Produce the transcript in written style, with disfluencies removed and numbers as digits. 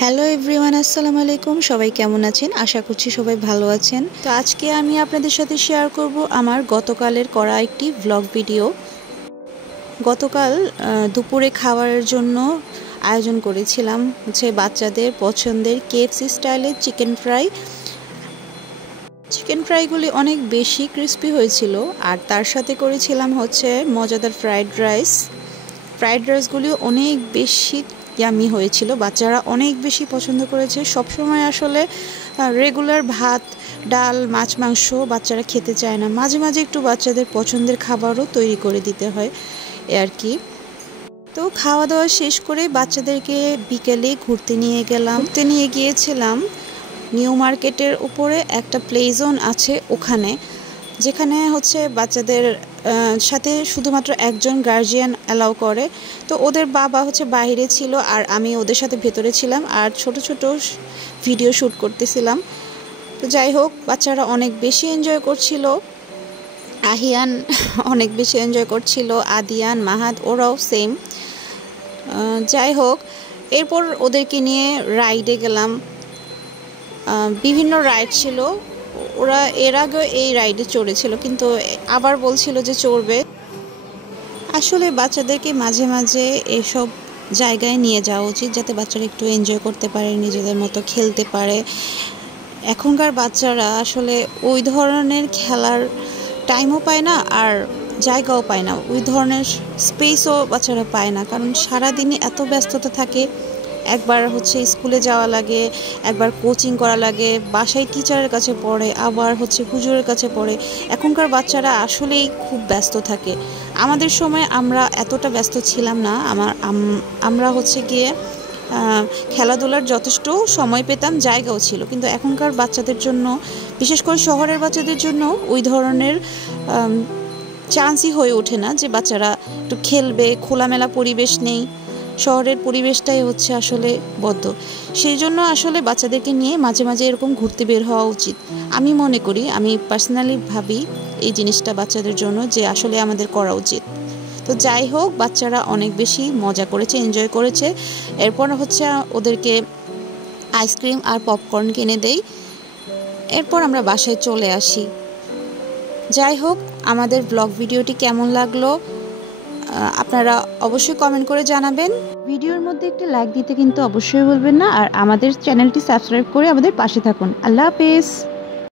Hello everyone, আসসালামু আলাইকুম। সবাই কেমন আছেন? আশা করছি সবাই ভালো আছেন। তো আজকে আমি আপনাদের সাথে শেয়ার করব আমার গতকালের করা একটি ভ্লগ ভিডিও। গতকাল দুপুরে খাওয়ার জন্য আয়োজন করেছিলাম হচ্ছে বাচ্চাদের পছন্দের কেএফসি স্টাইলের চিকেন ফ্রাই। চিকেন ফ্রাইগুলি অনেক বেশি ক্রিস্পি হয়েছিল, আর তার সাথে করেছিলাম হচ্ছে মজাদার ফ্রাইড রাইস। ফ্রাইড রাইসগুলিও অনেক বেশি ইয়ামি হয়েছিল, বাচ্চারা অনেক বেশি পছন্দ করেছে। সবসময় আসলে রেগুলার ভাত ডাল মাছ মাংস বাচ্চারা খেতে চায় না, মাঝে মাঝে একটু বাচ্চাদের পছন্দের খাবারও তৈরি করে দিতে হয় আর কি। তো খাওয়া দাওয়া শেষ করে বাচ্চাদেরকে বিকেলে ঘুরতে নিয়ে গিয়েছিলাম নিউ মার্কেটের উপরে একটা প্লে জোন আছে ওখানে, যেখানে হচ্ছে বাচ্চাদের সাথে শুধুমাত্র একজন গার্জিয়ান অ্যালাউ করে। তো ওদের বাবা হচ্ছে বাইরে ছিল আর আমি ওদের সাথে ভেতরে ছিলাম আর ছোট ছোট ভিডিও শ্যুট করতেছিলাম। তো যাই হোক, বাচ্চারা অনেক বেশি এনজয় করছিল। আহিয়ান অনেক বেশি এনজয় করছিল, আদিয়ান মাহাদ ওরাও সেম। যাই হোক, এরপর ওদেরকে নিয়ে রাইডে গেলাম। বিভিন্ন রাইড ছিল, ওরা এর আগে এই রাইডে চড়েছিল কিন্তু আবার বলছিল যে চড়বে। আসলে বাচ্চাদেরকে মাঝে মাঝে এসব জায়গায় নিয়ে যাওয়া উচিত, যাতে বাচ্চারা একটু এনজয় করতে পারে, নিজেদের মতো খেলতে পারে। এখনকার বাচ্চারা আসলে ওই ধরনের খেলার টাইমও পায় না আর জায়গাও পায় না, ওই ধরনের স্পেসও বাচ্চারা পায় না, কারণ সারাদিনই এত ব্যস্ততা থাকে। একবার হচ্ছে স্কুলে যাওয়া লাগে, একবার কোচিং করা লাগে, বাসায় টিচারের কাছে পড়ে, আবার হচ্ছে হুজুরের কাছে পড়ে। এখনকার বাচ্চারা আসলেই খুব ব্যস্ত থাকে। আমাদের সময় আমরা এতটা ব্যস্ত ছিলাম না, আমরা হচ্ছে গিয়ে খেলাধুলার যথেষ্ট সময় পেতাম, জায়গাও ছিল। কিন্তু এখনকার বাচ্চাদের জন্য, বিশেষ করে শহরের বাচ্চাদের জন্য, ওই ধরনের চান্সই হয়ে ওঠে না যে বাচ্চারা একটু খেলবে, খোলামেলা পরিবেশ নেই। শহরের পরিবেশটাই হচ্ছে আসলে বদ্ধ। সেই জন্য আসলে বাচ্চাদেরকে নিয়ে মাঝে মাঝে এরকম ঘুরতে বের হওয়া উচিত। আমি মনে করি, আমি পার্সোনালি ভাবি এই জিনিসটা বাচ্চাদের জন্য যে আসলে আমাদের করা উচিত। তো যাই হোক, বাচ্চারা অনেক বেশি মজা করেছে, এনজয় করেছে। এরপর হচ্ছে ওদেরকে আইসক্রিম আর পপকর্ন কিনে দেই, এরপর আমরা বাসায় চলে আসি। যাই হোক, আমাদের ব্লগ ভিডিওটি কেমন লাগলো আপনারা অবশ্যই কমেন্ট করে জানাবেন। ভিডিওর মধ্যে একটি লাইক দিতে কিন্তু অবশ্যই ভুলবেন না, আর আমাদের চ্যানেলটি সাবস্ক্রাইব করে আমাদের পাশে থাকুন। আল্লাহ হাফেজ।